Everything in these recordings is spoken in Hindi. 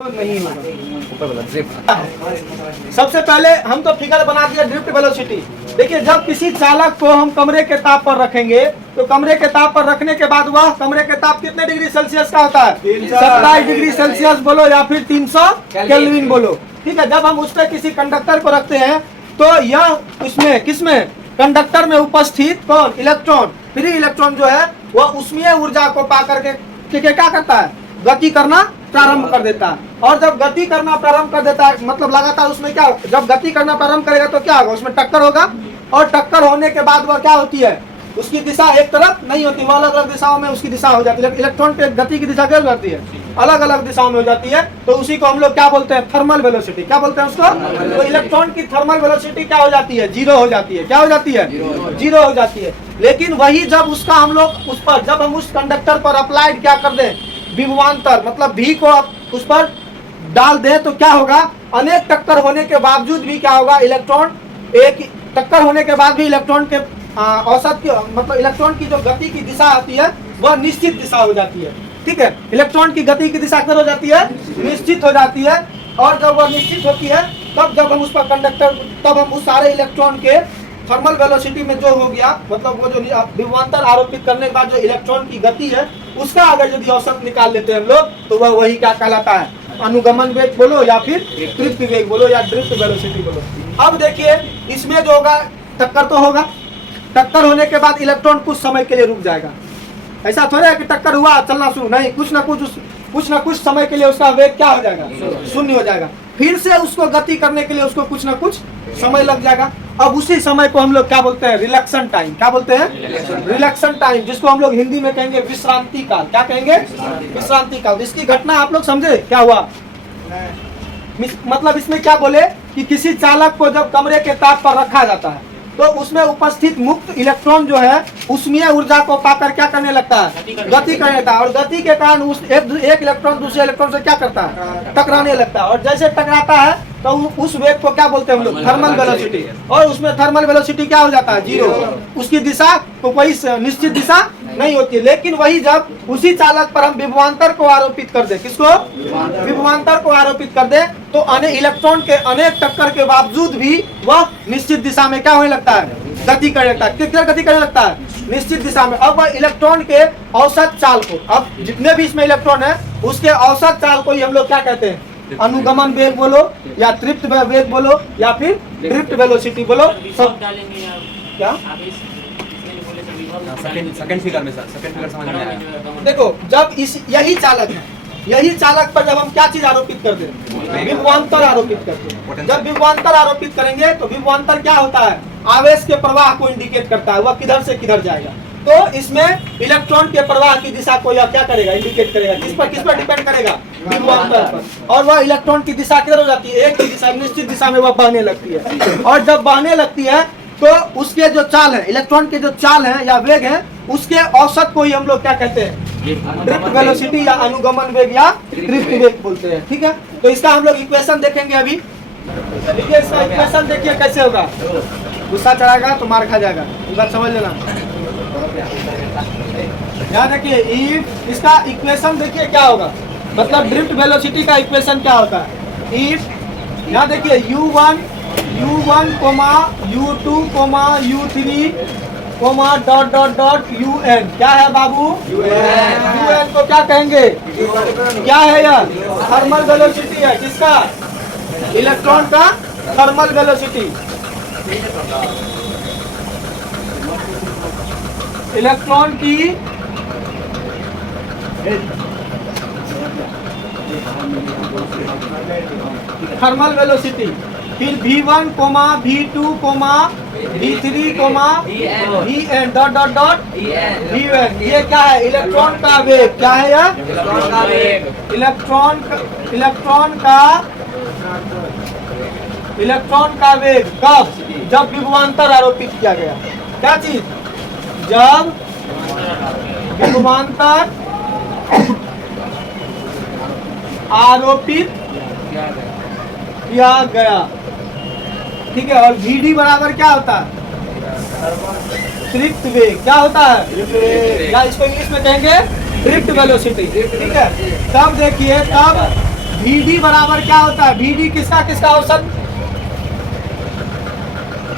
नहीं होगा। सबसे पहले हम तो फिगर बना दिया ड्रिफ्ट वेलोसिटी। देखिए, जब किसी चालक को हम कमरे के ताप पर रखेंगे तो कमरे के ताप पर रखने के बाद वह कमरे के ताप कितने डिग्री सेल्सियस का होता है? 27 डिग्री सेल्सियस बोलो या फिर 300 केल्विन बोलो। ठीक है। जब हम उस पर किसी कंडक्टर को रखते हैं तो यह उसमें किसमें कंडक्टर में उपस्थित कौन इलेक्ट्रॉन, फ्री इलेक्ट्रॉन जो है वह उष्मीय ऊर्जा को पा करके क्या करता है? गति करना प्रारंभ कर देता है। और जब गति करना प्रारंभ कर देता है मतलब लगातार उसमें क्या, जब गति करना प्रारंभ करेगा तो क्या होगा? उसमें टक्कर होगा। और टक्कर होने के बाद वह क्या होती है? उसकी दिशा एक तरफ नहीं होती, वह अलग अलग दिशाओं में उसकी दिशा हो जाती है। इलेक्ट्रॉन की गति की दिशा क्या हो जाती है? अलग अलग दिशाओं में हो जाती है। तो उसी को हम लोग क्या बोलते हैं? Thermal velocity. क्या बोलते हैं उसको? तो इलेक्ट्रॉन की थर्मल वेलोसिटी क्या हो जाती है? जीरो हो जाती है। क्या हो जाती है? जीरो हो जाती है। लेकिन वही जब उसका हम लोग उस पर जब हम उस कंडक्टर पर अप्लाइड क्या कर दें? विभवांतर मतलब भी को उस पर डाल दे तो क्या होगा? अनेक टक्कर होने के बावजूद भी क्या होगा? इलेक्ट्रॉन एक टक्कर होने के बाद भी इलेक्ट्रॉन के औसत की मतलब इलेक्ट्रॉन की जो गति की दिशा आती है वह निश्चित दिशा हो जाती है। ठीक है। इलेक्ट्रॉन की गति की दिशा क्या हो जाती है? निश्चित हो जाती है। और जब वह निश्चित होती है तब जब हम उस पर कंडक्टर तब हम उस सारे इलेक्ट्रॉन के थर्मल वेलोसिटी में जो हो गया मतलब वो जो विभवांतर आरोपित करने के बाद जो इलेक्ट्रॉन की गति है उसका अगर यदि औसत निकाल लेते हैं हम लोग तो वह वही क्या कहलाता है? अनुगमन वेग बोलो या फिर ड्रिफ्ट वेग बोलो या ड्रिफ्ट वेलोसिटी बोलो। अब देखिए, इसमें जो होगा टक्कर तो होगा। टक्कर होने के बाद इलेक्ट्रॉन कुछ समय के लिए रुक जाएगा। ऐसा थोड़ा है कि टक्कर हुआ चलना शुरू, नहीं, कुछ ना कुछ समय के लिए उसका वेग क्या हो जाएगा? शून्य हो जाएगा। फिर से उसको गति करने के लिए उसको कुछ ना कुछ समय लग जाएगा। अब उसी समय को हम लोग क्या बोलते हैं? Relaxin time. क्या बोलते हैं? रिलैक्सन टाइम, जिसको हम लोग हिंदी में कहेंगे विश्रांति काल। क्या कहेंगे? विश्रांति काल। इसकी घटना आप लोग समझे क्या हुआ? मतलब इसमें क्या बोले कि किसी चालक को जब कमरे के ताप पर रखा जाता है तो उसमें उपस्थित मुक्त इलेक्ट्रॉन जो है उष्मीय ऊर्जा को पाकर क्या करने लगता है? गति करने लगता है। और गति के कारण उस एक इलेक्ट्रॉन दूसरे इलेक्ट्रॉन से क्या करता है? टकराने लगता है। और जैसे टकराता है तो उस वेग को क्या बोलते हैं हम लोग? Thermal velocity. और उसमें थर्मल वेलोसिटी क्या हो जाता है? जीरो। उसकी दिशा को कोई निश्चित दिशा नहीं होती है। लेकिन वही जब उसी चालक पर हम विभवांतर को आरोपित कर दे, किसको? विभवांतर को आरोपित कर दे तो इलेक्ट्रॉन के अनेक टक्कर के बावजूद भी वह निश्चित दिशा में क्या होने लगता है? गति करने लगता है। कितना गति करने लगता है? निश्चित दिशा में। अब वह इलेक्ट्रॉन के औसत चाल को, अब जितने भी इसमें इलेक्ट्रॉन है उसके औसत चाल को ही हम लोग क्या कहते हैं? अनुगमन वेग बोलो या ड्रिफ्ट वेग बोलो या फिर ड्रिफ्ट वेलोसिटी बोलो। सब क्या सेकंड फिगर में सेकंड फिगर समझ में आया। देखो, जब यही चालक है, यही चालक पर जब हम क्या चीज आरोपित कर दें? विभवांतर आरोपित करते हैं। जब विभवांतर आरोपित करेंगे तो विभवांतर क्या होता है? आवेश के प्रवाह को इंडिकेट करता है, वह किधर से किधर जाएगा। तो इसमें इलेक्ट्रॉन के प्रवाह की दिशा को यह क्या करेगा? इंडिकेट करेगा। किस पर डिपेंड करेगा? विभवांतर पर। और वह इलेक्ट्रॉन की दिशा किधर हो जाती है? एक ही दिशा, निश्चित दिशा में वह बहने लगती है। और जब बहने लगती है तो उसके जो चाल है, इलेक्ट्रॉन के जो चाल है या वेग है, उसके औसत को ही हम लोग क्या कहते हैं? ड्रिफ्ट वेलोसिटी या अनुगमन वेग या ड्रिफ्ट वेग बोलते हैं। ठीक है। तो इसका हम लोग इक्वेशन देखेंगे अभी। देखिए, इसका इक्वेशन देखिए कैसे होगा। गुस्सा चढ़ाएगा तो मार खा जाएगा, इस बात समझ लेना। यहाँ देखिए, इसका इक्वेशन देखिए क्या होगा। मतलब ड्रिफ्ट वेलोसिटी का इक्वेशन क्या होता है? यहाँ देखिए U1 comma U2 comma U3 comma dot dot dot UN। क्या है बाबू? UN को क्या कहेंगे? क्या है यह? थर्मल वेलोसिटी है। किसका? इलेक्ट्रॉन का थर्मल वेलोसिटी। इलेक्ट्रॉन की थर्मल वेलोसिटी। फिर V1 comma V2 comma V3 comma VN dot dot dot VN। ये क्या है? इलेक्ट्रॉन का वेग। क्या है यह? इलेक्ट्रॉन का वेग कब? जब विभवांतर आरोपित किया गया। क्या चीज? जब विभवांतर आरोपित किया गया। ठीक है। और VD बराबर क्या होता है? ड्रिफ्ट वेग। क्या होता है? या इसको इंग्लिश में कहेंगे ड्रिफ्ट वेलोसिटी। ठीक है। तब देखिए, तब VD बराबर क्या होता है, VD किसका किसका औसत,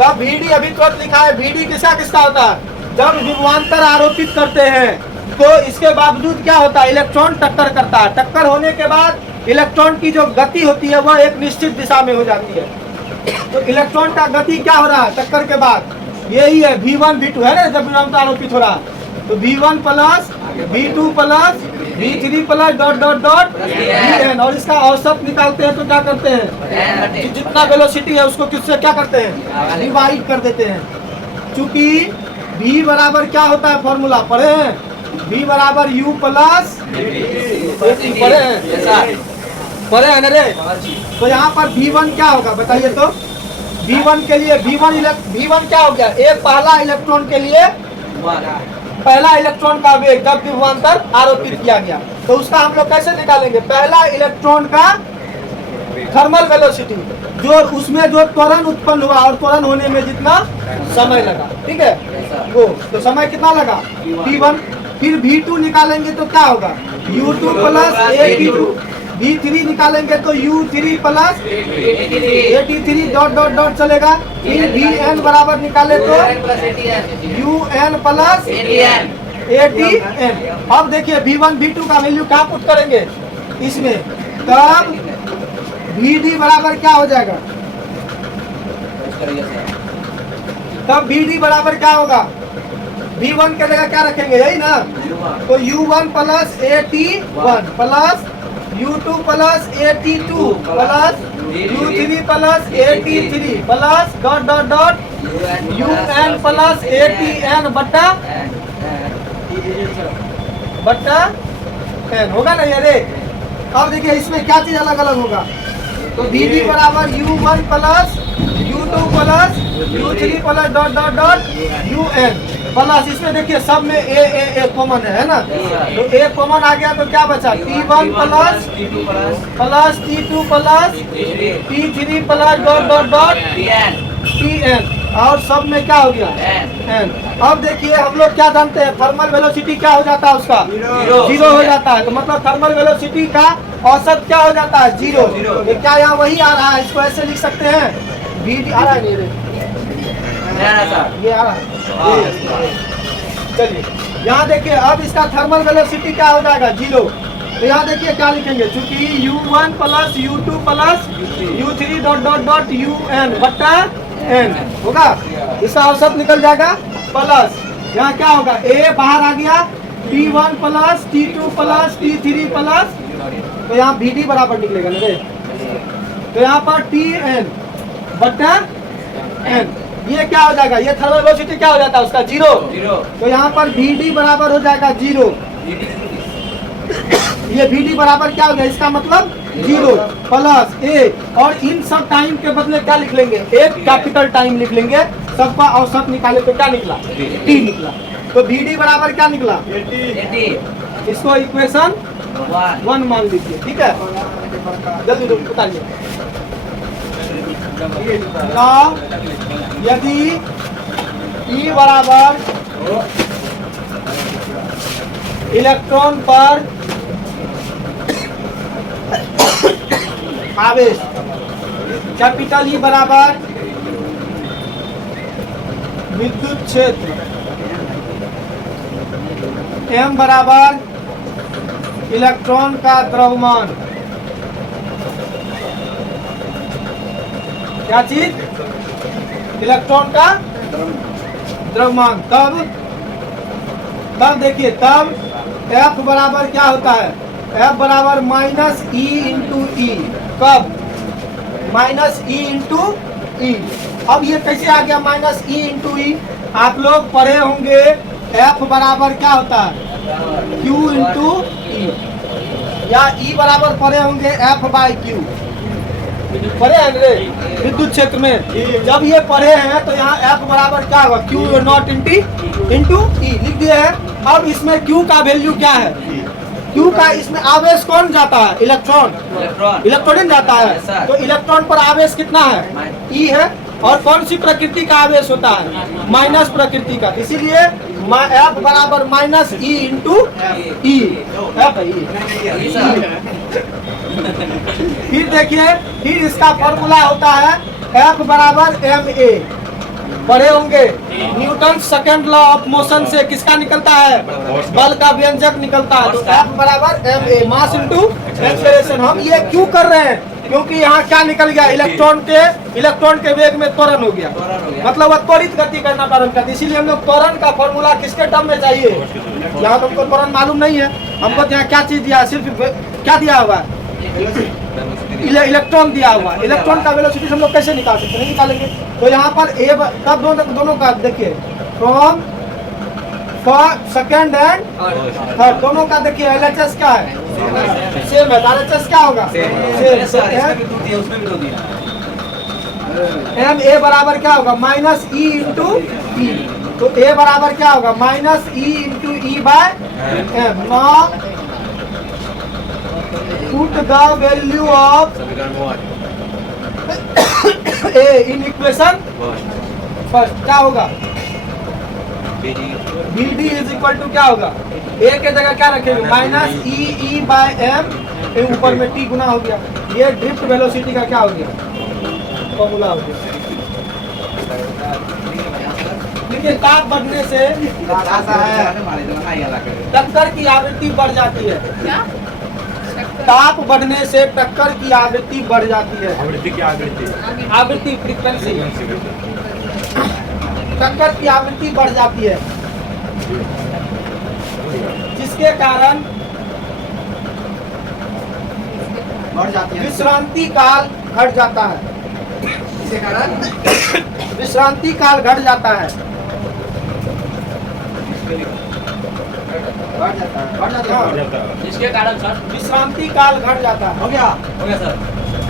तब VD अभी तुरंत लिखा है, VD किसका किसका होता है, जब विभवांतर आरोपित करते हैं तो इसके बावजूद क्या होता है, इलेक्ट्रॉन टक्कर करता है, टक्कर होने के बाद इलेक्ट्रॉन की जो गति होती है वह एक निश्चित दिशा में हो जाती है। तो इलेक्ट्रॉन का गति क्या हो रहा है टक्कर के बाद, यही है V1 V2 है ना, जब विभवांतर आरोपित हो रहा है तो V1 plus V2 plus V3 plus dot dot dot Vn, और इसका औसत निकालते हैं तो क्या करते हैं कि जितना वेलोसिटी है उसको किससे क्या करते हैं, डिवाइड कर देते हैं। चूंकि V बराबर क्या होता है, फॉर्मूला पढ़े हैं, V बराबर U प्लस पढ़े हैं, पढ़े हैं ना रे। तो यहाँ पर V1 क्या होगा बताइए तो, V1 के लिए V1 क्या हो गया, एक पहला इलेक्ट्रॉन के लिए पहला इलेक्ट्रॉन का वेग जब विभवांतर आरोपित किया गया, तो उसका हम लोग कैसे निकालेंगे, पहला इलेक्ट्रॉन का थर्मल वेलोसिटी, जो उसमें जो त्वरण उत्पन्न हुआ और त्वरण होने में जितना समय लगा, ठीक है वो, तो समय कितना लगा T1, फिर V2 निकालेंगे तो क्या होगा U2 प्लस AT2, V3 निकालेंगे तो U3 plus AT3 dot dot dot चलेगा, फिर Vn बराबर निकाले तो UN प्लस ATN। अब देखिए V1 V2 का वैल्यू क्या पुट करेंगे इसमें, तब VD बराबर क्या हो जाएगा, तब VD बराबर क्या होगा, V1 के जगह क्या रखेंगे यही ना, तो U1 plus AT1 plus U2 plus AT2 plus U3 plus AT3 plus dot dot dot UN plus ATN बट्टा N होगा ना ये रे। अब देखिए इसमें क्या चीज अलग अलग होगा, तो VD बराबर U1 plus U2 plus U3 plus dot dot dot UN plus, इसमें देखिए सब में ए कॉमन है ना, तो ए कॉमन आ गया तो क्या बचा T1 plus T2 plus T3 plus dot dot dot Tn, और सब में क्या हो गया n। अब देखिए हम लोग क्या जानते हैं, थर्मल वेलोसिटी क्या हो जाता है उसका, जीरो हो जाता है, तो मतलब थर्मल वेलोसिटी का औसत क्या हो जाता है, जीरो। ये क्या यहाँ वही आ रहा है, इसको ऐसे लिख सकते हैं, VD आ रहा है ये आ रहा है, चलिए यहाँ देखिए अब इसका थर्मल वेलोसिटी क्या हो जाएगा, जीरो। तो यहाँ देखिए क्या लिखेंगे, चूंकि U1 plus U2 plus U3 dot dot dot UN बट्टा N होगा, इसका औसत निकल जाएगा, प्लस यहाँ क्या होगा, A बाहर आ गया, T1 plus T2 plus T3 plus, तो यहाँ VD बराबर निकलेगा ना, तो यहाँ पर Tn बट्टा N, ये क्या हो जाएगा, ये थर्मल वेलोसिटी क्या हो जाता है उसका, जीरो। तो यहाँ पर VD बराबर हो जाएगा जीरो, ये VD बराबर क्या हो गया, इसका मतलब जीरो प्लस A, और इन सब टाइम के बदले क्या लिख लेंगे, एक कैपिटल टाइम लिख लेंगे, सबका औसत निकाले तो क्या निकला, T निकला, तो VD बराबर क्या निकला 80, इसको इक्वेशन 1 मान लीजिए, ठीक है, जल्दी बताइए। यदि E बराबर इलेक्ट्रॉन पर आवेश, कैपिटल E बराबर विद्युत क्षेत्र, M बराबर इलेक्ट्रॉन का द्रव्यमान, क्या चीज, इलेक्ट्रॉन का द्रव्यमान, तब देखिए तब F बराबर क्या होता है, F बराबर माइनस E इंटू ई, कब माइनस E इंटू ई। अब ये कैसे आ गया माइनस E इंटू ई, आप लोग पढ़े होंगे F बराबर क्या होता है Q इंटू ई, या E बराबर पढ़े होंगे F बाई Q, पढ़े हैं विद्युत क्षेत्र में, जब ये पढ़े हैं तो यहाँ F बराबर क्या होगा, Q नॉट इंटू ई लिख दिए हैं। अब इसमें Q का वैल्यू क्या है, Q का, इसमें आवेश कौन जाता है, इलेक्ट्रॉन जाता है, तो इलेक्ट्रॉन पर आवेश कितना है, E है, और कौन सी प्रकृति का आवेश होता है, माइनस प्रकृति का, इसीलिए एफ बराबर माइनस ई इंटू ई, एफ है ई। फिर देखिए, फिर इसका फॉर्मूला होता है एफ बराबर एम ए, पढ़े होंगे Newton second law of motion से किसका निकलता है, बल का व्यंजक निकलता है। तो एफ बराबर m a, mass into acceleration. हम ये क्यों कर रहे हैं, क्योंकि यहाँ क्या निकल गया, इलेक्ट्रॉन के वेग में त्वरण हो गया, मतलब त्वरित गति करना प्रारंभ करती, इसीलिए हम लोग त्वरण का फॉर्मूला किसके टर्म में चाहिए। यहाँ तो हमको त्वरण मालूम नहीं है, हमको यहाँ क्या चीज दिया, सिर्फ क्या दिया हुआ है, इलेक्ट्रॉन दिया हुआ। इलेक्ट्रॉन का वेलोसिटी हम लोग कैसे निकाल सकते, नहीं निकालेंगे। तो यहाँ पर ए तब दोनों का देखिए, फ्रॉम सेकंड एंड थर्ड दोनों का देखिए एलएचएस क्या है, सेम है। एलएचएस क्या होगा, एम ए बराबर क्या होगा, माइनस ई इंटू ई। तो ए बराबर क्या होगा, minus e into e by m. Now put the value of a in equation first. क्या होगा, b d is equal to क्या होगा, ए के जगह क्या रखेंगे, माइनस ई बाय एम, ऊपर में टी गुना हो गया। ये ड्रिफ्ट वेलोसिटी का क्या हो गया, फॉर्मूला हो गया। देखिए ताप बढ़ने से टक्कर की आवृत्ति बढ़ जाती है, ताप बढ़ने से टक्कर की आवृत्ति बढ़ जाती है, आवृत्ति फ्रीक्वेंसी, टक्कर की आवृत्ति बढ़ जाती है, जिसके कारण विश्रांति काल घट जाता है, जिसके कारण विश्रांति काल घट जाता है, जिसके कारण सर विश्रांति काल घट जाता है। हो गया सर।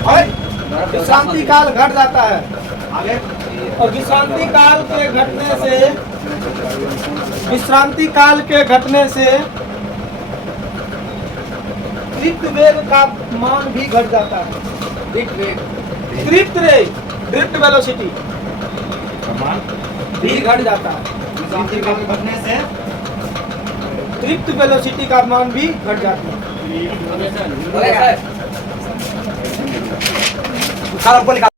और विश्रांति काल घट जाता है, आगे और विश्रांति काल के घटने से, विश्रांति काल के घटने से दीप्त वेग का मान भी घट जाता है। दीप्त वेग, ड्रिफ्ट वेलोसिटी भी घट जाता है, घटने से ड्रिफ्ट वेलोसिटी का मान भी घट जाता है। बोले सर।